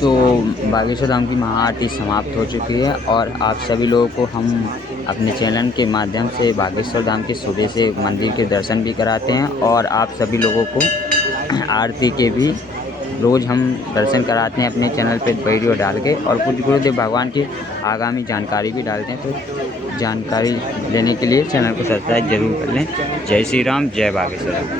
तो बागेश्वर धाम की महाआरती समाप्त हो चुकी है और आप सभी लोगों को हम अपने चैनल के माध्यम से बागेश्वर धाम के सुबह से मंदिर के दर्शन भी कराते हैं और आप सभी लोगों को आरती के भी रोज़ हम दर्शन कराते हैं अपने चैनल पे वीडियो डाल के और कुछ गुरुदेव भगवान की आगामी जानकारी भी डालते हैं। तो जानकारी लेने के लिए चैनल को सब्सक्राइब जरूर कर लें। जय श्री राम, जय बागेश्वर।